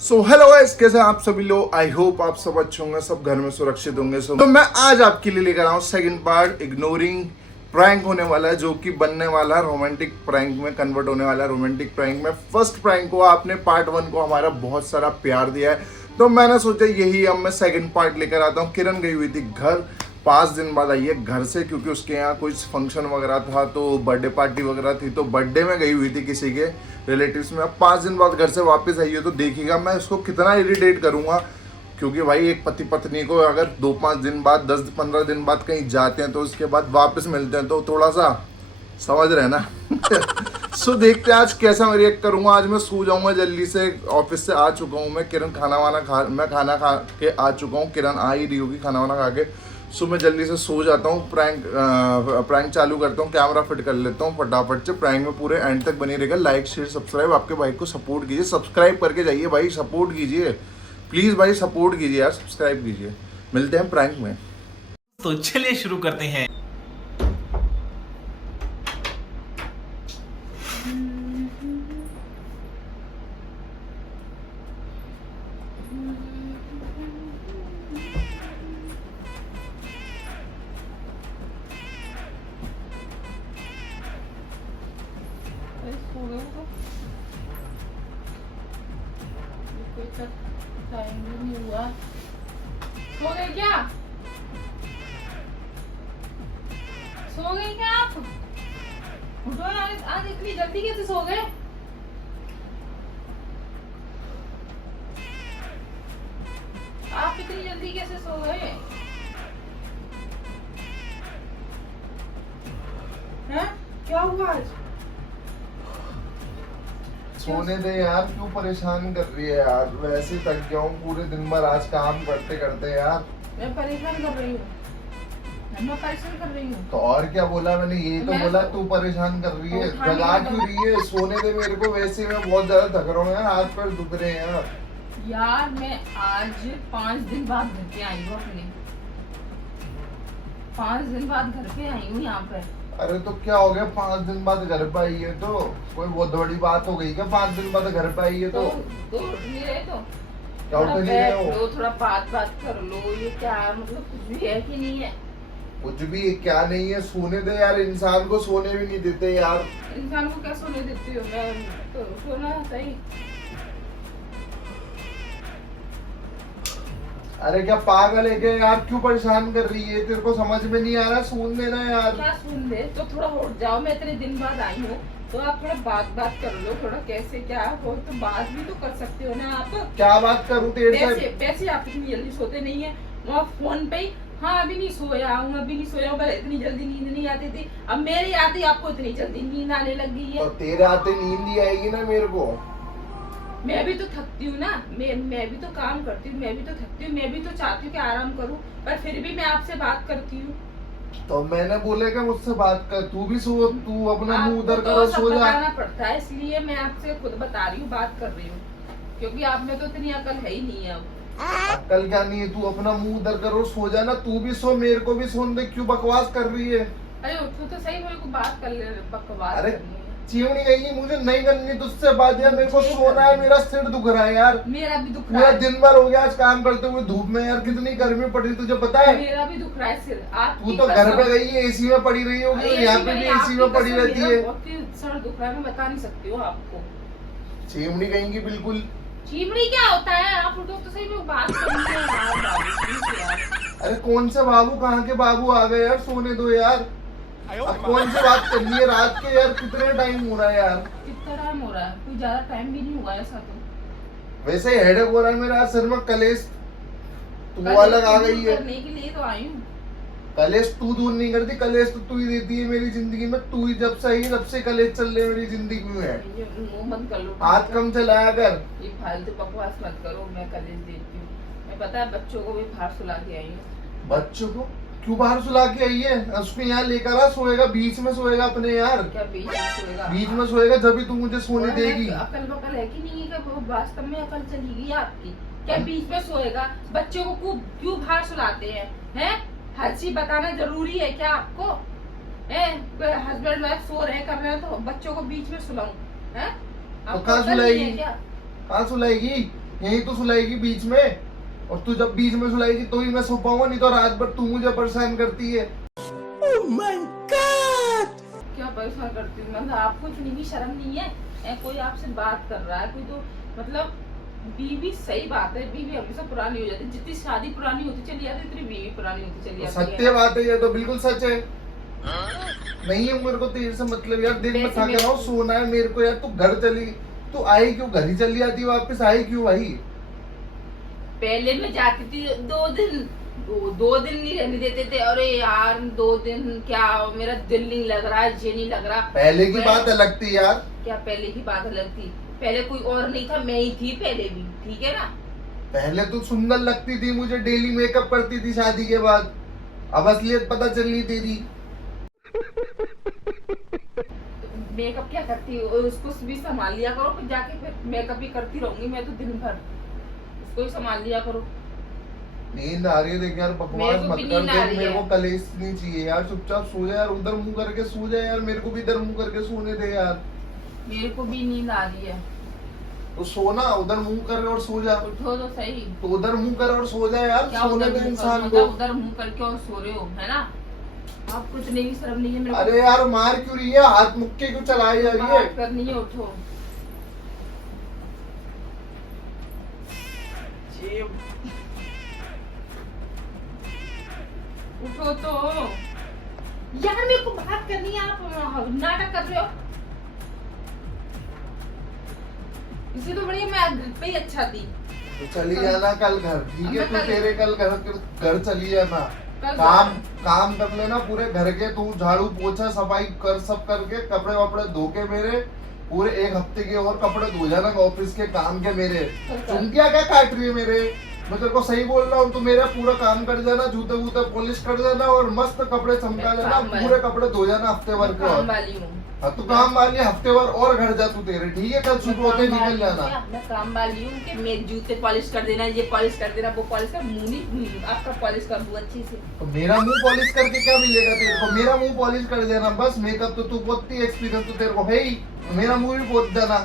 So hello guys, कैसे हैं आप सभी लोग। आई होप आप सब अच्छे होंगे, सब घर में सुरक्षित होंगे। तो मैं आज आपके लिए लेकर आया हूँ सेकंड पार्ट। इग्नोरिंग प्रैंक होने वाला है, जो कि बनने वाला है रोमांटिक प्रैंक में, कन्वर्ट होने वाला है रोमांटिक प्रैंक में। फर्स्ट प्रैंक को आपने पार्ट 1 को हमारा बहुत सारा प्यार दिया है, तो मैंने सोचा यही अब मैं सेकंड पार्ट लेकर आता हूँ। किरण गई हुई थी घर, 5 दिन बाद आई है घर से, क्योंकि उसके यहाँ कुछ फंक्शन वगैरह था, तो बर्थडे पार्टी वगैरह थी, तो बर्थडे में गई हुई थी किसी के रिलेटिव्स में। अब 5 दिन बाद घर से वापस आई है, तो देखिएगा मैं इसको कितना इरिटेट करूँगा। क्योंकि भाई एक पति पत्नी को अगर 2-5 दिन बाद, 10-15 दिन बाद कहीं जाते हैं, तो उसके बाद वापस मिलते हैं, तो थोड़ा सा समझ रहे हैं ना। सो देखते हैं आज कैसा मैं रिएक्ट करूँगा। आज मैं सो जाऊँगा जल्दी से, ऑफिस से आ चुका हूँ मैं। किरण मैं खाना खा के आ चुका हूँ, किरण आ ही रही होगी खाना वाना खा के। सो मैं जल्दी से सो जाता हूँ, प्रैंक चालू करता हूँ, कैमरा फिट कर लेता हूँ फटाफट से। प्रैंक में पूरे एंड तक बनी रहेगा। लाइक शेयर सब्सक्राइब, आपके भाई को सपोर्ट कीजिए, सब्सक्राइब करके जाइए भाई, सपोर्ट कीजिए प्लीज़ भाई, सपोर्ट कीजिए यार, सब्सक्राइब कीजिए। मिलते हैं प्रैंक में। तो चलिए शुरू करते हैं। सो गए तो कोई टाइम भी नहीं हुआ। सो गए क्या? सो गए क्या आप? उठो आज इतनी जल्दी कैसे सो गए? आप इतनी जल्दी कैसे सो गए? हैं? क्या हुआ आज? सोने दे यार, क्यों परेशान कर रही है यार। वैसे थक गया हूँ पूरे दिन भर आज काम करते करते यार। मैं परेशान कर रही हूँ। मैं परेशान कर रही हूँ। तो और क्या बोला मैंने, ये तो बोला तू परेशान कर रही है। जगा क्यों रही है, सोने दे मेरे को। वैसे मैं बहुत ज्यादा थक रहा हूँ यार, हाथ पैर दुख रहे हैं यार। यार मैं आज 5 दिन बाद घर पे आई हूँ अपने। 5 दिन बाद घर पे आई हूँ यहाँ पे। अरे तो क्या हो गया, 5 दिन बाद घर पे आई है तो कोई बहुत बड़ी बात हो गई क्या? 5 दिन बाद घर पे आई है तो उठ नहीं रहे तो क्या उठ नहीं रहे हो? थोड़ा बात कर लो। ये क्या मतलब कुछ भी है कि नहीं है? कुछ भी क्या नहीं है, सोने दे यार। इंसान को सोने भी नहीं देते यार। इंसान को क्या सोने देती हो? मैं तो सोना सही। अरे क्या पागल है क्या यार, क्यों परेशान कर रही है? तेरे को समझ में नहीं आ रहा? सुन लेना यार। क्या सुन ले? तो थोड़ा उठ जाओ। मैं इतने दिन बाद आई हूँ, तो आप थोड़ा बात कर लो। थोड़ा कैसे क्या हो, तो बात भी तो कर सकते हो ना आप। क्या बात करूं तेरे से? पैसे आप इतनी जल्दी सोते नहीं है वहाँ फोन पे ही। हाँ अभी नहीं सोया हूँ, अभी नहीं सोया हूँ। पहले इतनी जल्दी नींद नहीं आती थी, अब मेरी आती आपको इतनी जल्दी नींद आने लग गई है। तो तेरे आते नींद नहीं आएगी ना मेरे को। मैं भी तो थकती हूँ ना, मैं भी तो काम करती हूँ, मैं भी तो थकती हूँ, मैं भी तो चाहती हूँ कि आराम करूँ, पर फिर भी मैं आपसे बात करती हूँ। तो मैंने बोले कि मुझसे बात कर, तू भी सो, तू अपना मुंह उधर आपको करो, तो सो सब जा। बताना पड़ता है, इसलिए मैं आपसे खुद बता रही हूँ, बात कर रही हूँ, क्योंकि आप में तो इतनी अकल है ही नहीं है अब। अक्ल क्या नहीं है? तू अपना मुंह उधर करो, सो जा ना। तू भी सो, मेरे को भी सोने दे। क्यों बकवास कर रही है? अरे उठो तो सही, मेरे को बात कर ले। बकवास अरे करनी है। चिमनी गई, मुझे नहीं करनी तुझसे बात यार। मेरे को सोना है, मेरा सिर दुख रहा है यार। मेरा भी दुख रहा पूरा है। दिन भर हो गया आज काम करते हुए धूप में यार। कितनी गर्मी पड़ रही तुझे पता है? मेरा भी दुख रहा है सिर। तू तो घर पे गई है, एसी में पड़ी रही होगी, यहाँ पे भी एसी में पड़ी रहती है। बहुत ही सर दुख रहा है, मैं बता नहीं सकती हूँ आपको। चिमनी कहेंगी बिल्कुल। चिमड़ी क्या होता है? आप उठो तो सही, मैं बात करनी है यार। बाबू प्लीज यार। अरे कौन से बाबू, कहाँ के बाबू आ गए यार? सोने दो यार। अब कौन सी बात करनी है रात के यार? कितने टाइम हो रहा है यार? कितना टाइम हो रहा है? कोई ज्यादा टाइम भी नहीं हुआ ऐसा तो। वैसे ही हेडेक हो रहा है मेरा सिर में। कलेश तू अलग आ गई है। करने के लिए तो आई हूँ। कलेश तू दूर नहीं करती, कलेश तो तू ही देती है मेरी जिंदगी में। तू ही जब से आई तब से कलेश चल रहे मेरी जिंदगी में है। ये मुंह बंद कर लो। हाथ कम चलाया कर। ये फालतू बकवास मत करो, मैं कलेश देती हूँ। मैं पता है बच्चों को भी बाहर सुला के आई हूँ। बच्चों को क्यों बाहर सुला के आई है? उसको यहाँ लेकर आ, सोएगा बीच में, सोएगा अपने यार। क्या बीच में सोएगा? बीच में सोएगा जब भी तू मुझे सोने देगी। अकल बकल है कि नहीं है? वो वास्तव में अकल चली गई आपकी। क्या बीच में सोएगा? बच्चों को क्यों बाहर सुलाते हैं? हैं? हर चीज बताना जरूरी है क्या आपको? हस्बैंड वाइफ सो रहे कर रहे हैं तो बच्चों को बीच में सुलाऊं? हैं? तो कहाँ सुलाएगी? कहाँ सुलाएगी? यही तो सुलाएगी बीच में, और तू जब बीच में सुलाएगी तो ही मैं सो पाऊंगा, नहीं तो रात भर तू मुझे परेशान करती है। क्या परेशान करती हूँ? मतलब आपको इतनी भी शर्म नहीं है? कोई आपसे बात कर रहा है, कोई तो मतलब बीवी, सही बात है, बीवी हमेशा पुरानी हो जाती है। जितनी शादी पुरानी होती चली जाती है उतनी बीवी पुरानी होती चली जाती है। सत्य बात है, ये तो बिल्कुल सच है। नहीं है मेरे को तेरे से मतलब यार, दिन में थक रहा हूँ, सोना है मेरे को यार। तू घर चली, तू आई क्यों? घर ही चली जाती वापस, आई क्यों भाई? पहले मैं जाती थी 2 दिन नहीं रहने देते थे। अरे यार 2 दिन क्या, मेरा दिल नहीं लग रहा है, ये नहीं लग रहा। पहले की बात अलग थी यार। क्या पहले की बात अलग थी? पहले कोई और नहीं था, मैं ही थी पहले भी, ठीक है ना? पहले तू सुंदर लगती थी, मुझे डेली मेकअप करती थी शादी के बाद। अब असलियत पता चली तेरी। मेकअप क्या करती हो? उसको भी संभाल लिया करो, फिर जाके फिर मेकअप भी करती रहूंगी मैं तो दिन भर। उसको ही संभाल लिया करो। नींद आ रही है, देख यार बकवास मत कर। देख मेरे को कलेश नहीं चाहिए यार, चुपचाप सो जा यार, उधर मुंह करके सो जा यार। मेरे को भी इधर मुंह करके सोने दे यार। मेरे को भी नींद आ रही है। तो सोना, उधर मुंह कर और सो जा। उठो तो सही। तो उधर मुंह कर और सो जा यार, क्या सोने दे इंसान को। मतलब उधर मुंह करके और सो रहे हो, है ना? आप कुछ नहीं, शर्म नहीं है मेरे को? अरे यार मार क्यों रही है? हाथ मुक्के क्यों चलाई जा रही है? बात करनी है, उठो। उठो तो यार, मेरे को बात करनी है। आप नाटक कर रहे हो। इसे तो बढ़िया मैं घर पे ही अच्छा थी। तो चली जाना कल घर, ठीक है? तू तेरे कल घर चली जाना। कल काम कर लेना पूरे घर के, तू झाड़ू पोछा सफाई कर, सब करके कपड़े वपड़े धो के मेरे पूरे 1 हफ्ते के और कपड़े धो जाना ऑफिस के काम के मेरे। तुम क्या काट रही है मेरे? मैं तेरे को सही बोल रहा हूँ, तू मेरा पूरा काम कर जाना, जूते वूते पॉलिश कर जाना और मस्त कपड़े चमका जाना, पूरे कपड़े धो जाना हफ्ते भर के। काम वाली हूँ। हाँ तू काम वाली, हफ्ते भर और घर जा तू तेरे, ठीक है? कल सुबह होते निकल जाना। मैं काम वाली हूँ कि मेरे जूते पॉलिश कर देना, ये पॉलिश कर देना, वो पॉलिश कर, मुंह नहीं आपका पॉलिश कर दूँ अच्छी से। तो मेरा मुंह पॉलिश करके क्या मिलेगा तेरे को? मेरा मुंह पॉलिश कर देना बस। मेकअप तो तू पोतती, एक्सपीरियंस तो तेरे को है ही, मेरा मुंह भी पोत देना।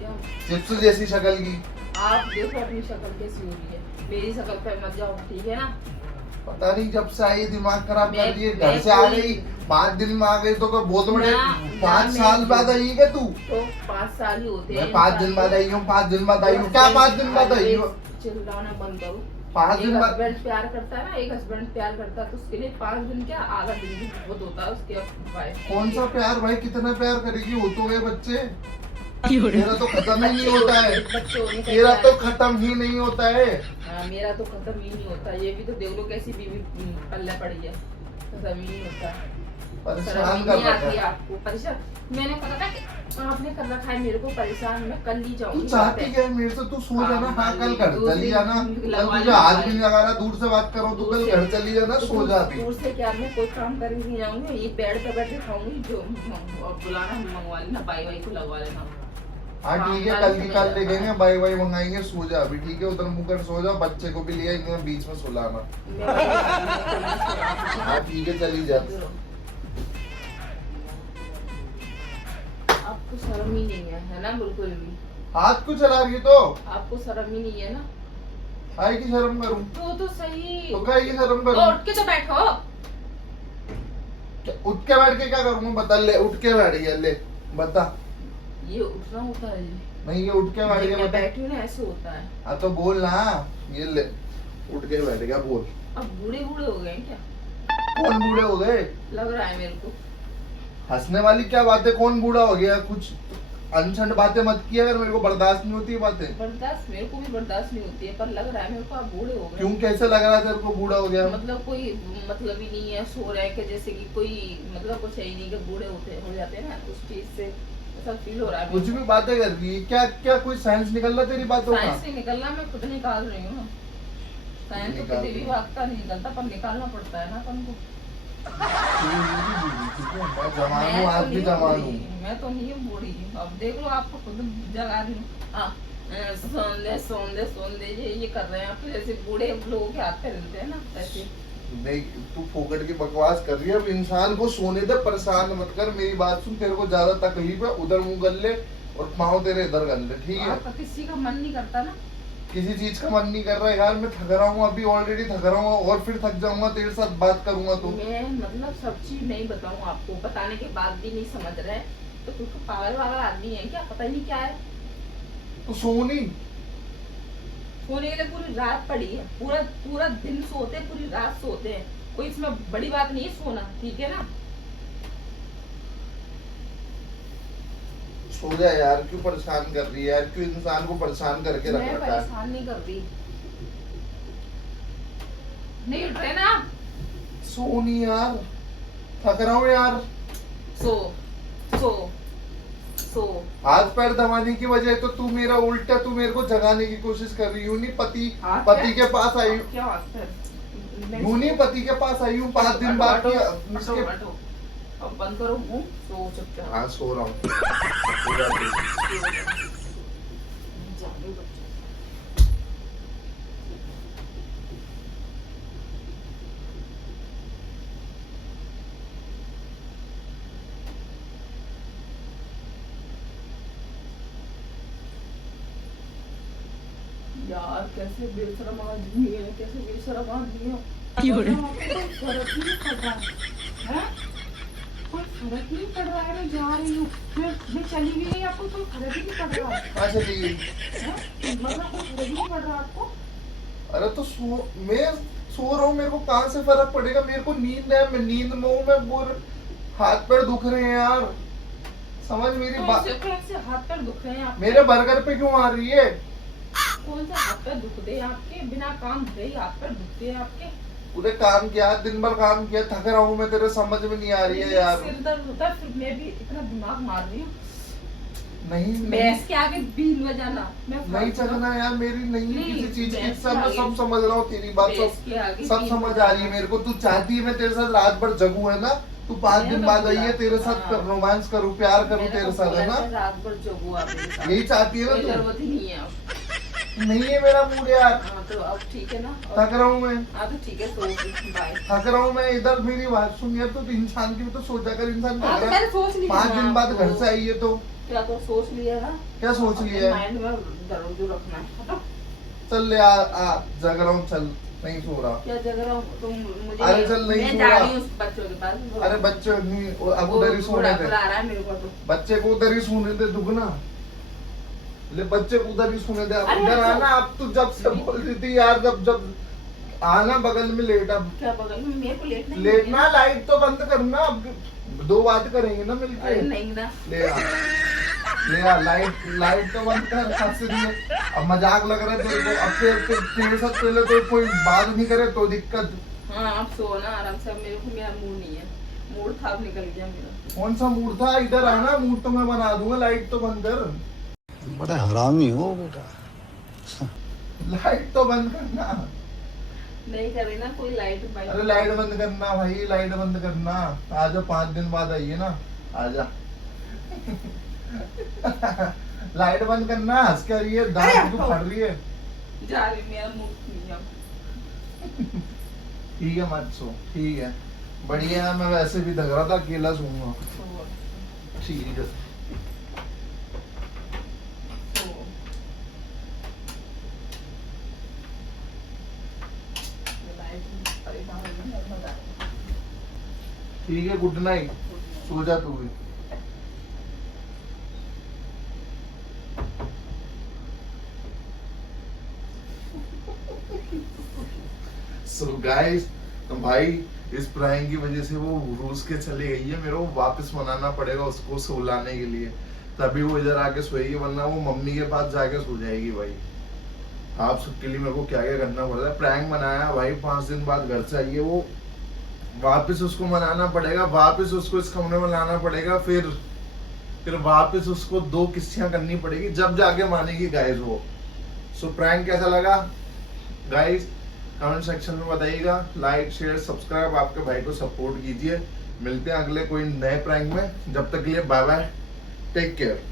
क्या चिप्स जैसी शक्ल की। आप देखो अपनी शक्ल कैसी हो रही है, मेरी शक्ल पे मत जाओ, ठीक है ना? पता नहीं जब से आई दिमाग खराब कर दिए। घर मैं से आ गई 5 दिन में आ गई तो बहुत बड़े 5 साल बाद आई है क्या तू? तो 5 साल ही होते हैं। मैं 5 दिन बाद आई हूँ, 5 दिन बाद आई हूँ। क्या 5 दिन बाद आई हूँ? चिल्लाना बंद करो। 5 दिन बाद? हस्बैंड प्यार करता है ना, एक हस्बैंड प्यार करता है तो उसके लिए 5 दिन क्या, आधा दिन भी बहुत होता है उसके वाइफ। कौन सा प्यार भाई? कितना प्यार करेगी? हो तो गए बच्चे। मेरा तो खत्म ही नहीं होता है। बच्चे होने का तेरा क्या तो खत्म ही नहीं होता है। हाँ, मेरा तो खत्म ही नहीं होता। ये भी तो देख लो कैसी बीवी पल्ले पड़ी है, खत्म ही नहीं होता। परेशान कर रखा है आपको परेशान। मैंने कहा था कि आपने कर रखा है मेरे को परेशान, मैं कल ही तू जाऊंगी। चाहती क्या है मेरे से? तू सो जाना। हाँ कल घर चली जाना। कल तुझे हाथ भी नहीं लगा रहा, दूर से बात करो। तू कल घर चली जाना, सो जा अभी। दूर से क्या, मैं कोई काम करके नहीं जाऊंगी, ये बेड पे बैठे खाऊंगी। जो बुलाना मंगवा लेना, बाई वाई को लगवा लेना। हाँ ठीक है, कल निकाल ले गएंगे, बाई बाई मंगाएंगे। सो जा अभी, ठीक है? उधर मुँह कर सो जा। बच्चे को भी लिया इन्हें बीच में सुलाना। हाँ ठीक है, चली जा। आपको शर्म ही नहीं है ना? बिल्कुल भी। हाथ क्यों चला रही है तो? आपको शर्म ही नहीं है ना? आई की शर्म करूं? तो सही। तो क्या की शर्म तो करूं? उठ के तो बैठो। उठ के बैठ के क्या करूंगा? बता। ले उठ के बैठ गया, ले बता। ये उठना होता है? नहीं, ये उठ के बैठ गया, मैं बता। बैठी हूँ ना, ऐसे होता है। हाँ तो बोल ना। ये ले उठ के बैठ गया, बोल। अब बूढ़े बूढ़े हो गए हैं क्या? कौन बूढ़े हो गए? लग रहा है मेरे को। हंसने वाली क्या बात है? कौन बूढ़ा हो गया? कुछ अनछंड बातें मत किया अगर, मेरे को बर्दाश्त नहीं होती बातें। बर्दाश्त मेरे को भी बर्दाश्त नहीं होती है, पर लग रहा है मेरे को आप बूढ़े हो गए। क्यों? कैसे लग रहा है तेरे को बूढ़ा हो गया? मतलब कोई मतलब ही नहीं है, सो रहे के जैसे कि कोई मतलब कुछ है ही नहीं कि बूढ़े हो जाते हैं ना, उस चीज से ऐसा फील हो रहा है। कुछ भी बातें कर रही है क्या? क्या कोई साइंस निकल रहा तेरी बातों का? साइंस से निकलना मैं खुद निकाल रही हूँ। साइंस तो किसी भी भाग का नहीं निकलता, पर निकालना पड़ता है ना तुमको। मैं जवान हूँ, आप भी जवान हूँ। मैं तो नहीं हूँ बूढ़ी। अब देख लो, आपको खुद जगा रही हूँ। सोन दे ये कर रहे हैं आप, जैसे बूढ़े लोगों के हाथ पे रहते हैं ना ऐसे। नहीं, तू फोकट की बकवास कर रही है। अब इंसान को सोने दे, परेशान मत कर। मेरी बात सुन, तेरे को ज्यादा तकलीफ है, उधर मुंह कर ले। और पाँव तेरे इधर गंदे, ठीक है? आपका किसी का मन नहीं करता ना? किसी चीज का मन नहीं कर रहा है यार, मैं थक रहा हूँ अभी, ऑलरेडी थक रहा हूँ और फिर थक जाऊंगा तेरे साथ बात करूंगा तो। मैं मतलब सब चीज नहीं बताऊं आपको, बताने के बाद भी नहीं समझ रहे तो कुछ पागल वागल आदमी है क्या, पता नहीं क्या है। तो सोनी सोने के लिए पूरी रात पड़ी है, पूरा पूरा दिन सोते, पूरी रात सोते हैं, कोई इसमें बड़ी बात नहीं है सोना, ठीक है ना? सो जा यार, क्यों परेशान कर रही है यार, क्यों इंसान को परेशान करके रख मैं रखा है? परेशान नहीं कर रही, नहीं उठ रहे ना आप? सोनी यार, थक रहा हूँ यार। सो सो सो हाथ पैर दबाने की वजह तो तू मेरा उल्टा, तू मेरे को जगाने की कोशिश कर रही हूँ। नहीं पति हाथ पति पैर? के पास आई हूँ, क्या बात है? यूं नहीं पति के पास आई हूँ 5 दिन बाद की हटो, उसके। हटो। अब बंद करो मुंह, सो चुपचाप। हाँ सो रहा हूँ। जाने दो। यार कैसे बेशरम आदमी है, कैसे बेशरम आदमी है। कोई फर्क ही नहीं पड़ रहा है, कोई फर्क ही नहीं पड़ रहा है। मैं जा रही हूँ, मैं चली भी गई, आपको कोई फर्क ही नहीं पड़ रहा है? अच्छा ठीक मतलब कोई फर्क ही नहीं पड़ रहा आपको? अरे तो मैं सो रहा हूँ, मेरे को कहाँ से फर्क पड़ेगा? मेरे को नींद है, मैं नींद में हूँ, मैं बोर, हाथ पैर दुख रहे हैं यार, समझ मेरी बात। कौन से हाथ पैर दुख रहे हैं आपके? मेरे बर्गर पे क्यों आ रही है? कौन से हाथ पैर दुख रहे हैं आपके? बिना काम धरे ही हाथ पैर दुखते हैं आपके? पूरे काम किया, दिन भर काम किया, थक रहा हूँ मैं, तेरे समझ में नहीं आ रही है यार। सिर दर्द होता है, फिर मैं भी इतना दिमाग मार रही हूँ। नहीं भैंस के आगे बीन में जाना, मैं नहीं चलना यार, मेरी नहीं नहीं, किसी चीज की, भैंस सब के आगे- सब समझ रहा हूँ तेरी बात, भैंस के आगे सब बीन समझ में आ रही है जाना। मेरे को। तू चाहती है मैं तेरे साथ रात भर जगूं, है ना? तू 5 दिन बाद आई है, तेरे साथ हाँ। रोमांस करूं, प्यार करूं मैंने तेरे तो साथ, है बोला ना? था रात भर जगो आप मेरे साथ। यही चाहती है कोई ना जरूरत ही नहीं है अब। तू? नहीं है मेरा मूड यार, हाँ तो अब ठीक है ना? थक रहा हूँ मैं, हाँ तो ठीक है, सो बाय। थक रहा हूँ मैं। इधर मेरी बात सुन यार, तो इंसान की भी तो सोचा कर, इंसान हाँ थक तो रहा मैंने है। सोच लिया 5 दिन बाद आपको। घर से आई है तो क्या तो सोच लिया ना? क्या सोच लिया है? माइंड में जरूर जो रखना है, हटो। चल ले आ, जग रहा हूँ, चल, नहीं सो रहा। क्या जग रहा हूँ तुम मुझे? अरे चल, नहीं मैं सो जा रहा। रही हूँ उस बच्चों के पास। अरे बच्चे नहीं, अब वो उधर ही सोने बुला थे, रहा है मेरे को तो। बच्चे को उधर ही सोने दे, दुगना ले, बच्चे को उधर ही सोने दे। अरे इधर तो- आना, अब तू जब से बोल रही थी यार, जब जब आना बगल में लेट, अब क्या बगल में? मेरे को लेट नहीं लेटना, लाइट तो बंद करना, अब 2 बात करेंगे ना मिलके। अरे नहीं ना। ले आ, ले आ, लाइट तो बंद कर, हंस रही है। अब मजाक लग रहा है तेरे को, अब तेरे साथ पहले तो कोई बात नहीं करे तो दिक्कत। हाँ आप सो ना आराम से, अब मेरे को मेरा मूड नहीं है, मूड था अब निकल गया मेरा। कौन सा मूड था? इधर आना, मूड तो मैं बना दूंगा, लाइट तो बंद कर। बड़ा हरामी हो बेटा। लाइट तो बंद करना। नहीं करे ना कोई लाइट बाइट। अरे लाइट बंद करना भाई, लाइट बंद करना। आजा, 5 दिन बाद आइए ना, आजा। लाइट बंद करना, हंस कर रही है, दांत क्यों फाड़ रही है? जा रही, मेरा मूड नहीं है अब। ठीक है मत सो, ठीक है, बढ़िया है। मैं वैसे भी थक रहा था, अकेला सोऊंगा। सो, ठीक है। सो। लाइट परेशान हो गई, मैं बता रही हूँ। ठीक है, गुड नाइट, सो जा तू भी। सो गाइस, तो भाई इस प्रैंक की वजह से वो रूस के चली गई है, मेरे को वापस मनाना पड़ेगा उसको सुलाने के लिए, तभी वो इधर आके सोएगी, वरना वो मम्मी के पास जाके सो जाएगी। भाई आप सबके लिए मेरे को क्या क्या करना पड़ रहा है। प्रैंक मनाया भाई, 5 दिन बाद घर से आई है वो, वापस उसको मनाना पड़ेगा, वापस उसको इस कमरे में लाना पड़ेगा, फिर वापस उसको 2 किस्तियां करनी पड़ेगी, जब जाके मानेगी गाइस वो। सो प्रैंक कैसा लगा गाइस, कमेंट सेक्शन में बताइएगा। लाइक शेयर सब्सक्राइब, आपके भाई को सपोर्ट कीजिए। मिलते हैं अगले कोई नए प्रैंक में, जब तक के लिए बाय बाय, टेक केयर।